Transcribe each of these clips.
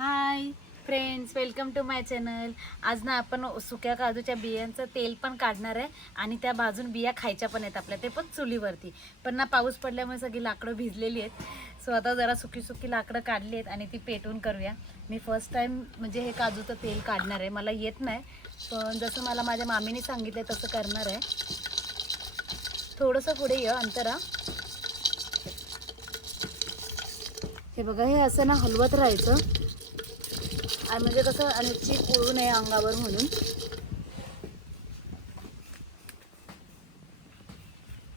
High friends, welcome to my channel. आज ना आपण सुक्या काजूच्या बियांचं तेल पण काढणार आहे आणि त्या भाजून बिया खायच्या पण आहेत आपल्या, ते पण चुलीवरती. पण ना पाऊस पडल्यामुळे सगळी लाकडं भिजलेली आहेत. सो आता जरा सुकी सुकी लाकडं काढली आहेत आणि ती पेटवून करूया. मी फर्स्ट टाइम म्हणजे हे काजूचं तेल काढणार आहे. मला येत नाही, पण जसं मला माझ्या मामीने सांगितलं तसं करणार आहे. थोडंसं पुढे ये अंतरा. हे बघा, हे असं ना हलवत राहायचं आणि म्हणजे कसं आणि चीक उडू नये अंगावर म्हणून.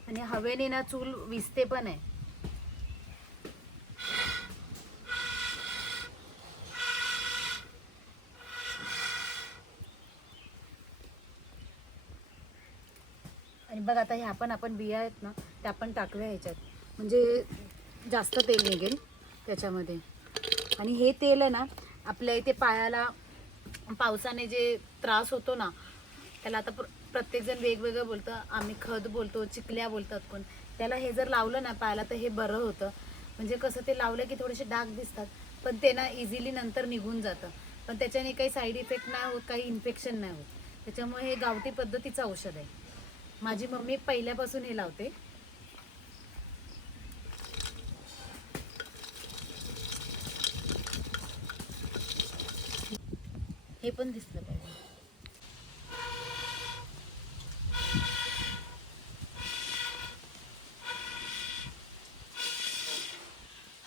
आणि हवेने ना चूल विजते पण आहे. आणि बघ आता ह्या पण आपण बिया आहेत ना त्या पण टाकूया ह्याच्यात, म्हणजे जास्त तेल निघेल त्याच्यामध्ये. आणि हे तेल आहे ना आपल्या इथे पायाला पावसाने जे त्रास होतो ना त्याला, आता प्रत्येकजण वेगवेगळं बोलतं. आम्ही खत बोलतो, चिकल्या बोलतात कोण. त्याला हे जर लावलं ना पायाला तर हे बरं होतं. म्हणजे कसं ते लावलं की थोडेसे डाग दिसतात, पण ते ना इझिली नंतर निघून जातं. पण त्याच्याने काही साईड इफेक्ट नाही होत, काही इन्फेक्शन नाही होत. त्याच्यामुळे हे गावठी पद्धतीचं औषध आहे. माझी मम्मी पहिल्यापासून हे लावते. हे पण दिसलं पाहिजे.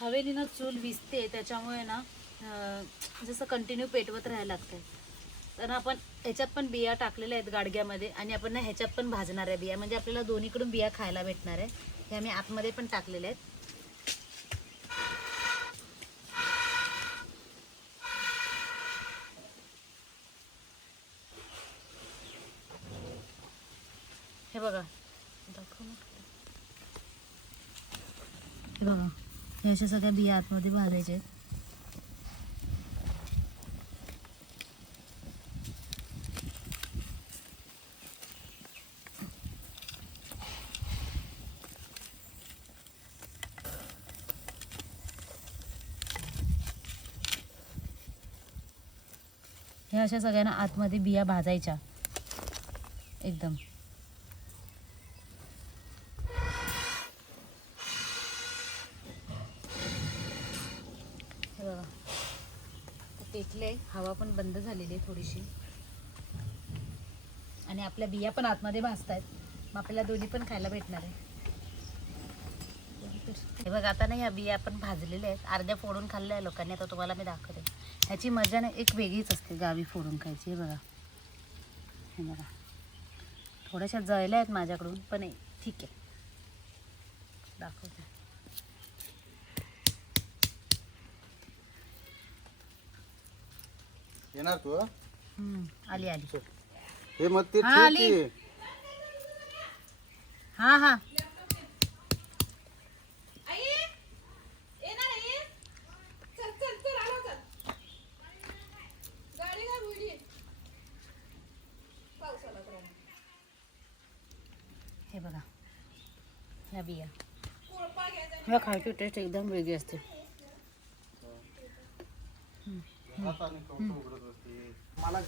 हवेली ना चूल विजते, त्याच्यामुळे ना जसं कंटिन्यू पेटवत राहायला लागतंय. तर आपण ह्याच्यात पण बिया टाकलेल्या आहेत गाडग्यामध्ये आणि आपण ना ह्याच्यात पण भाजणार आहे बिया, म्हणजे आपल्याला दोन्हीकडून बिया खायला भेटणार आहे. हे आम्ही आतमध्ये पण टाकलेले आहेत. हे बघा, दाखव ना. हे बघा, हे अशा सगळ्या बिया आतमध्ये भाजायचे आहेत. हे अशा सगळ्यांना आतमध्ये बिया भाजायच्या एकदम. हे बघा, पेटले, हवा पण बंद झालेली आहे थोडीशी आणि आपल्या बिया पण आतमध्ये भाजत आहेत. मग आपल्याला दोन्ही पण खायला भेटणार आहे. हे बघा, आता ना ह्या बिया आपण भाजलेल्या आहेत, अर्ध्या फोडून खाल्ल्या लोकांनी. आता तुम्हाला मी दाखवते, ह्याची मजा ना एक वेगळीच असते गावी फोडून खायची. हे बघा, हे बघा, थोड्याशा जळल्या आहेत माझ्याकडून, पण ठीक आहे, दाखवते. येणार तू? आली आली. हे मग ते हा, आली. हा हा, हे बघा ह्या बिया, ह्या खायची टेस्ट एकदम वेगळी असते.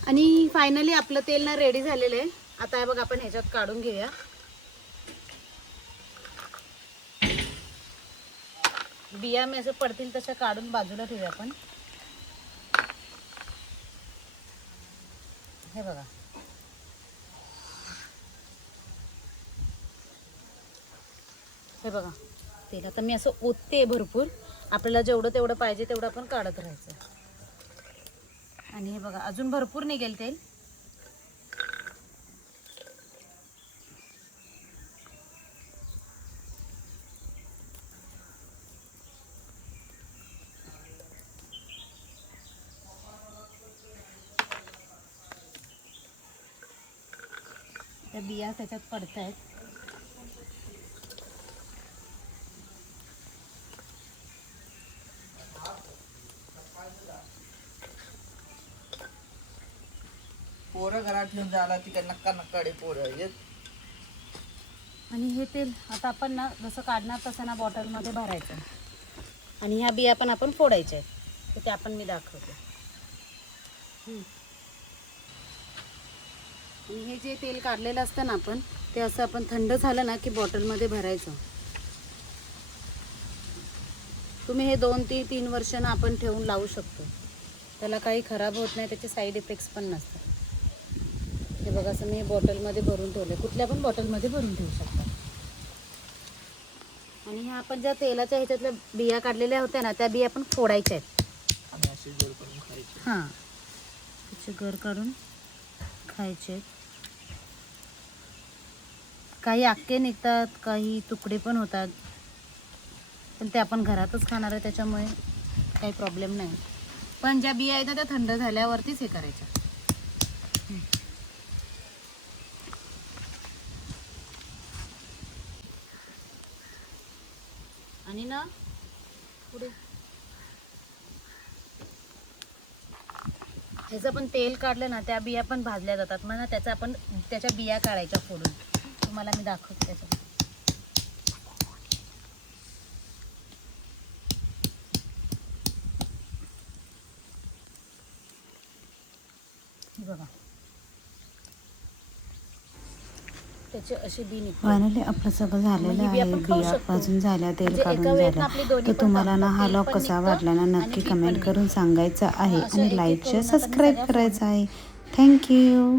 आणि फायनली आपलं तेल ना रेडी झालेलं आहे. आता हे बघ, आपण ह्याच्यात काढून घेऊया. बिया मी असं पडतील तशा काढून बाजूला ठेवूया आपण. हे बघा, हे बघा तेल आता मी असं ओतते भरपूर. आपल्याला जेवढं तेवढं पाहिजे तेवढं आपण काढत राहायचं. आणि हे बघा, अजून भरपूर निघेल तेल. त्या बिया त्याच्यात पडतायत. पोरं घरात ठेवून जायला ती नक्का नक्काडे पोरं येत. आणि हे तेल आता आपण ना जसं काढणार तसं ना बॉटलमध्ये भरायचं आणि ह्या बिया पण आपण फोडायच्या आहेत. तर ते आपण मी दाखवते. आणि हे जे तेल काढलेलं असतं ना आपण, ते असं आपण थंड झालं ना की बॉटलमध्ये भरायचं. तुम्ही हे 2-3 वर्ष ना आपण ठेवून लावू शकतो. त्याला काही खराब होत नाही, त्याचे साईड इफेक्ट्स पण नसतात. हे बघा, असं मी बॉटलमध्ये भरून ठेवले, कुठल्या पण बॉटलमध्ये भरून ठेवू शकता. आणि ह्या आपण ज्या तेलाच्या ह्याच्यातल्या बिया काढलेल्या होत्या ना, त्या बिया आपण फोडायच्या आहेत. आणि अशी गोड करून खायची. हां, त्याचे गर काढून खायचे. काही अक्के निघतात, काही तुकडे पण होतात, पण ते आपण घरातच खाणार आहे त्याच्यामुळे काही प्रॉब्लेम नाही. पण ज्या बिया आहेत ना त्या थंड झाल्यावरतीच हे करायच्या. आणि ना पुढे ह्याचं पण तेल काढलं ना, त्या बिया पण भाजल्या जातात. मग ना त्याचा आपण त्याच्या बिया काढायच्या फोडून. तुम्हाला मी दाखवते त्याचं. हे बघा, त्याचे असे बी निघतात. फायनली आपलं सगळं झालेलं मग ही बी आहे. आपण खाऊ बिया शकतो. भाजून झाल्या, तेल म्हणजे काढून एका वेळेत ना झालं. आपली दोन्ही तर पण तुम्हाला ना कापतात. हा तेल लॉग पण कसा निघतं वाटला ना आणि नक्की बी पण कमेंट निघतं. करून सांगायचं आहे. अशा आणि एक-एक लाईक करून शेअर आता मी सबस्क्राईब सगळ्या करायचं आहे. थँक्यू.